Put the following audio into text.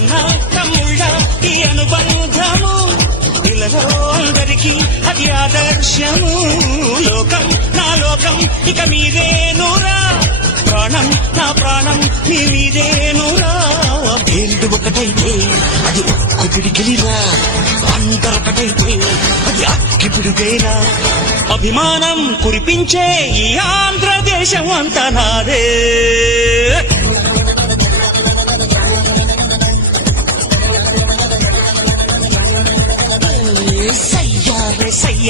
అన్న తమ్ముళ్ళ ఈ అనుబంధము పిల్లలో అందరికీ అది ఆదర్శము. లోకం నా లోకం ఇక మీదేనురా, ప్రాణం నా ప్రాణం నీ మీదేనురా. పేర్లు ఒకటైతే అది ఒక్క పిడికిలిరా, అందరొకటైతే అది అక్కి పిడుగేరా. అభిమానం కురిపించే ఈ ఆంధ్రదేశం అంతా నాదే. సయ్యా రే సయ్య